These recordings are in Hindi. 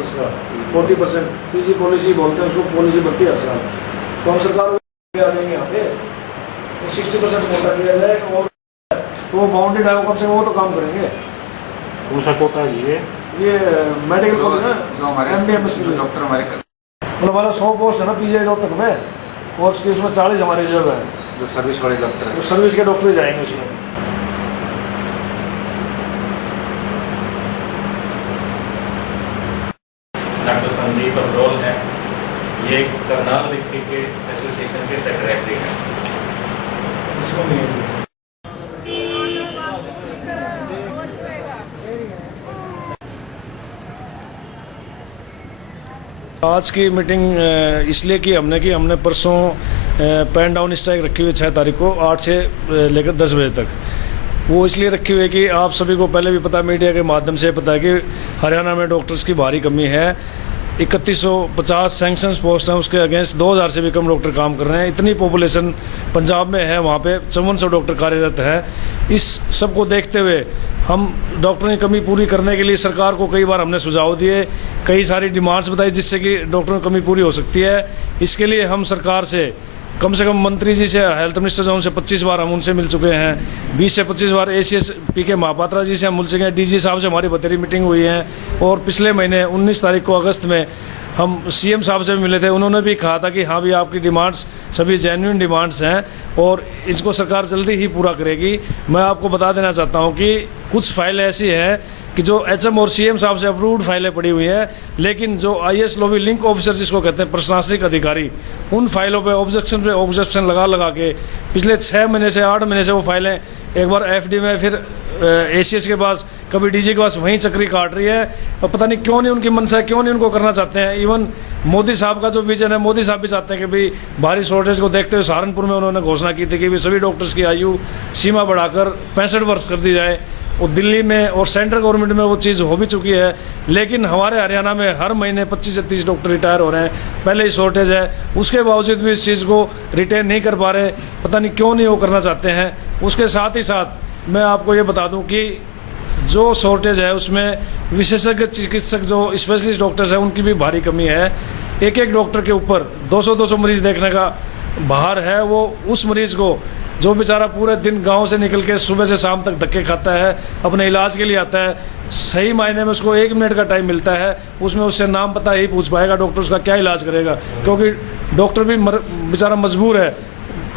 40% पीजी पॉलिसी बोलते हैं उसको, पॉलिसी बनती है हर साल। तो हम सरकार को आ जाएंगे यहाँ पे तो 60% कोटा किया जाए और तो वो बाउंड्री डायो कम से कम वो तो काम करेंगे। कौन सा कोटा है ये मेडिकल कॉलेज है जो हमारे MDMS के लिए डॉक्टर हमारे मतलब हमारा 100 पोस्ट है ना पीजी डॉक्टर में, और उसकी उसमें 40 हमारे रिजर्व है, जो सर्विस वाले डॉक्टर तो हैं। सर्विस के डॉक्टर जाएंगे उसमें। डॉक्टर संदीप अग्रवाल है, ये करनाल डिस्ट्रिक्ट के एसोसिएशन के सेक्रेटरी हैं। इसमें नहीं है। आज की मीटिंग इसलिए की हमने परसों पेन डाउन स्ट्राइक रखी हुई 6 तारीख को 8 से लेकर 10 बजे तक। वो इसलिए रखी हुई है कि आप सभी को पहले भी पता, मीडिया के माध्यम से पता है कि हरियाणा में डॉक्टर्स की भारी कमी है। 3150 सैंक्शंस पोस्ट हैं, उसके अगेंस्ट 2000 से भी कम डॉक्टर काम कर रहे हैं। इतनी पॉपुलेशन पंजाब में है, वहाँ पे 5400 डॉक्टर कार्यरत हैं। इस सब को देखते हुए हम डॉक्टरों की कमी पूरी करने के लिए सरकार को कई बार हमने सुझाव दिए, कई सारी डिमांड्स बताई जिससे कि डॉक्टरों की कमी पूरी हो सकती है। इसके लिए हम सरकार से कम मंत्री जी से, हेल्थ मिनिस्टर जो उनसे 25 बार हम उनसे मिल चुके हैं। 20 से 25 बार ACS PK महापात्रा जी से हम मिल चुके हैं। DG साहब से हमारी बतेरी मीटिंग हुई है, और पिछले महीने 19 तारीख को अगस्त में हम CM साहब से भी मिले थे। उन्होंने भी कहा था कि हाँ भी आपकी डिमांड्स सभी जेन्युइन डिमांड्स हैं और इसको सरकार जल्दी ही पूरा करेगी। मैं आपको बता देना चाहता हूँ कि कुछ फाइलें ऐसी हैं कि जो HM और CM साहब से अप्रूव्ड फाइलें पड़ी हुई हैं, लेकिन जो IS लॉबी लिंक ऑफिसर जिसको कहते हैं प्रशासनिक अधिकारी, उन फाइलों पे ऑब्जेक्शन लगा के पिछले 6 महीने से 8 महीने से वो फाइलें एक बार FD में, फिर ACS के पास, कभी DG के पास वहीं चक्री काट रही है। और पता नहीं क्यों नहीं उनकी मनसा है, क्यों नहीं उनको करना चाहते हैं। इवन मोदी साहब का जो विजन है, मोदी साहब भी चाहते हैं कि भाई भारी शॉर्टेज को देखते हुए सहारनपुर में उन्होंने घोषणा की थी कि भाई सभी डॉक्टर्स की आयु सीमा बढ़ाकर 65 वर्ष कर दी जाए। और दिल्ली में और सेंट्रल गवर्नमेंट में वो चीज़ हो भी चुकी है, लेकिन हमारे हरियाणा में हर महीने 25 से 30 डॉक्टर रिटायर हो रहे हैं। पहले ही शॉर्टेज है, उसके बावजूद भी इस चीज़ को रिटेन नहीं कर पा रहे। पता नहीं क्यों नहीं वो करना चाहते हैं। उसके साथ ही साथ मैं आपको ये बता दूं कि जो शॉर्टेज है उसमें विशेषज्ञ चिकित्सक जो स्पेशलिस्ट डॉक्टर्स हैं उनकी भी भारी कमी है। एक डॉक्टर के ऊपर 200 मरीज देखने का भार है। वो उस मरीज को जो बेचारा पूरे दिन गांव से निकल के सुबह से शाम तक धक्के खाता है, अपने इलाज के लिए आता है, सही मायने में उसको 1 मिनट का टाइम मिलता है, उसमें उससे नाम पता ही पूछ पाएगा डॉक्टर उसका क्या इलाज करेगा। क्योंकि डॉक्टर भी बेचारा मजबूर है,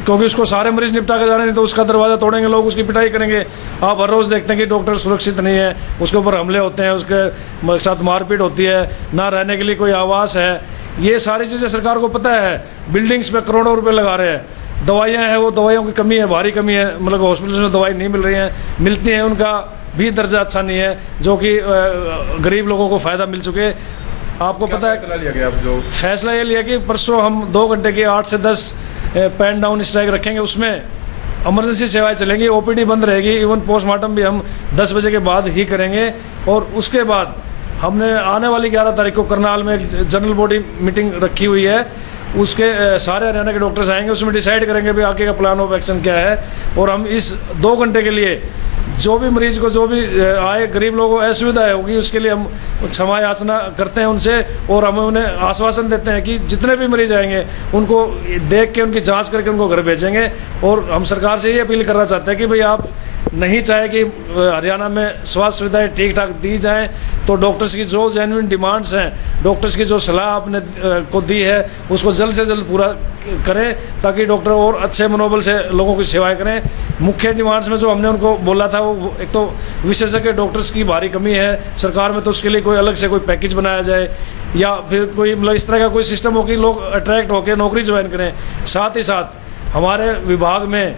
क्योंकि उसको सारे मरीज निपटा के जाने, नहीं तो उसका दरवाज़ा तोड़ेंगे लोग, उसकी पिटाई करेंगे। आप हर रोज़ देखते हैं कि डॉक्टर सुरक्षित नहीं है, उसके ऊपर हमले होते हैं, उसके साथ मारपीट होती है, ना रहने के लिए कोई आवास है। ये सारी चीज़ें सरकार को पता है। बिल्डिंग्स पे करोड़ों रुपए लगा रहे हैं। दवाइयाँ हैं, वो दवाइयों की कमी है, भारी कमी है, मतलब हॉस्पिटल्स में दवाई नहीं मिल रही हैं, मिलती हैं उनका भी दर्जा अच्छा नहीं है, जो कि गरीब लोगों को फ़ायदा मिल चुके। आपको पता है फैसला ये लिया कि परसों हम 2 घंटे की 8 से 10 पेन डाउन स्ट्राइक रखेंगे। उसमें इमरजेंसी सेवाएं चलेंगी, OPD बंद रहेगी, इवन पोस्टमार्टम भी हम 10 बजे के बाद ही करेंगे। और उसके बाद हमने आने वाली 11 तारीख को करनाल में एक जनरल बॉडी मीटिंग रखी हुई है। उसके सारे हरियाणा के डॉक्टर्स आएंगे, उसमें डिसाइड करेंगे भी आगे का प्लान ऑफ एक्शन क्या है। और हम इस 2 घंटे के लिए जो भी मरीज को, जो भी आए गरीब लोगों को असुविधा होगी, उसके लिए हम क्षमा याचना करते हैं उनसे। और हम उन्हें आश्वासन देते हैं कि जितने भी मरीज आएंगे उनको देख के, उनकी जांच करके उनको घर भेजेंगे। और हम सरकार से ये अपील करना चाहते हैं कि भाई आप नहीं चाहे कि हरियाणा में स्वास्थ्य सुविधाएं ठीक ठाक दी जाएं, तो डॉक्टर्स की जो जेन्युइन डिमांड्स हैं, डॉक्टर्स की जो सलाह आपने को दी है, उसको जल्द से जल्द पूरा करें, ताकि डॉक्टर और अच्छे मनोबल से लोगों की सेवाएं करें। मुख्य डिमांड्स में जो हमने उनको बोला था, वो एक तो विशेषज्ञ डॉक्टर्स की भारी कमी है सरकार में, तो उसके लिए कोई अलग से कोई पैकेज बनाया जाए, या फिर कोई मतलब इस तरह का कोई सिस्टम हो कि लोग अट्रैक्ट होकर नौकरी ज्वाइन करें। साथ ही साथ हमारे विभाग में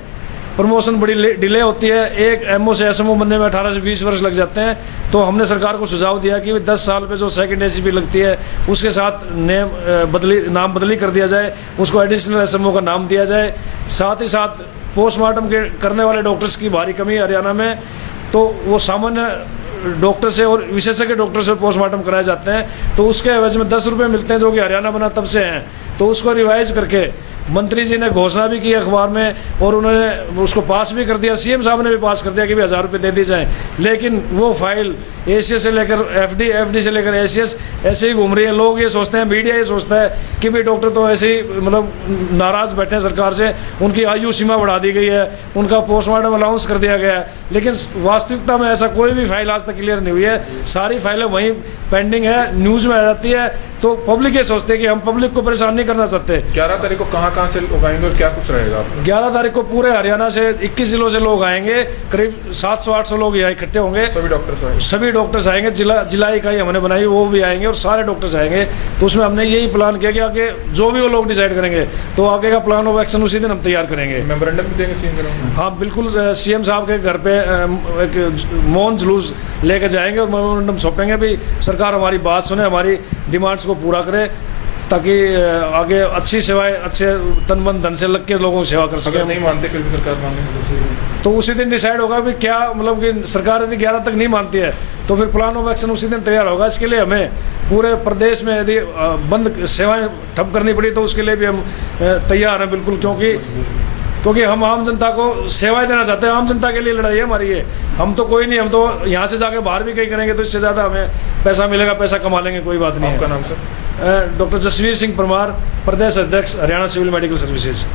प्रमोशन बड़ी डिले होती है। एक MO से SMO बनने में 18 से 20 वर्ष लग जाते हैं। तो हमने सरकार को सुझाव दिया कि 10 साल पे जो सेकंड ACP लगती है उसके साथ नाम बदली कर दिया जाए, उसको एडिशनल SMO का नाम दिया जाए। साथ ही साथ पोस्टमार्टम के करने वाले डॉक्टर्स की भारी कमी है हरियाणा में, तो वो सामान्य डॉक्टर से और विशेषज्ञ डॉक्टर से पोस्टमार्टम कराए जाते हैं, तो उसके एवज में 10 रुपये मिलते हैं, जो कि हरियाणा बना तब से हैं। तो उसको रिवाइज करके मंत्री जी ने घोषणा भी की अखबार में और उन्होंने उसको पास भी कर दिया, सीएम साहब ने भी पास कर दिया कि भी 1000 रुपये दे दी जाए। लेकिन वो फाइल एसीएस से लेकर एफडी, एफडी से लेकर एसीएस ऐसे ही घूम रही है। लोग ये सोचते हैं, मीडिया ये सोचता है कि भी डॉक्टर तो ऐसे ही मतलब नाराज बैठे हैं सरकार से, उनकी आयु सीमा बढ़ा दी गई है, उनका पोस्टमार्टम अलाउंस कर दिया गया है। लेकिन वास्तविकता में ऐसा कोई भी फाइल आज तक क्लियर नहीं हुई है, सारी फाइलें वहीं पेंडिंग है, न्यूज़ में आ जाती है। तो पब्लिक ये सोचते हैं कि हम पब्लिक को परेशान नहीं करना चाहते। 11 तारीख को कहाँ से लोग आएंगे और क्या कुछ रहेगा आपका? 11 तारीख को पूरे हरियाणा से 21 जिलों से लोग आएंगे, करीब 700-800 लोग यहाँ इकट्ठे होंगे। सभी डॉक्टर्स आएंगे, जिला इकाई हमने बनाई वो भी आएंगे और सारे डॉक्टर्स आएंगे। तो उसमें हमने यही प्लान किया कि आगे जो भी वो लोग डिसाइड करेंगे तो आगे का प्लान ऑफ एक्शन उसी दिन हम तैयार करेंगे। मेमोरेंडम भी देंगे सीएम को? हाँ बिल्कुल, सीएम साहब के घर पे एक मौन जुलूस लेकर जाएंगे और मेमोरेंडम सौंपेंगे भी सरकार हमारी बात सुने, हमारी डिमांड्स को पूरा करे, ताकि आगे अच्छी सेवाएं अच्छे तन मन धन से लग के लोगों की सेवा कर सके। अगर नहीं मानते फिर भी सरकार मांगे तो उसी दिन डिसाइड होगा भी क्या, मतलब कि सरकार यदि 11 तक नहीं मानती है तो फिर प्लान ऑफ एक्शन उसी दिन तैयार होगा। इसके लिए हमें पूरे प्रदेश में यदि बंद सेवाएं ठप करनी पड़ी तो उसके लिए भी हम तैयार हैं बिल्कुल, क्योंकि हम आम जनता को सेवाएं देना चाहते हैं। आम जनता के लिए लड़ाई है हमारी ये। हम तो कोई नहीं, हम तो यहाँ से जाके बाहर भी कहीं करेंगे तो इससे ज़्यादा हमें पैसा मिलेगा, पैसा कमा लेंगे, कोई बात नहीं है। आपका नाम सर? डॉक्टर जसवीर सिंह परमार, प्रदेश अध्यक्ष हरियाणा सिविल मेडिकल सर्विसेज।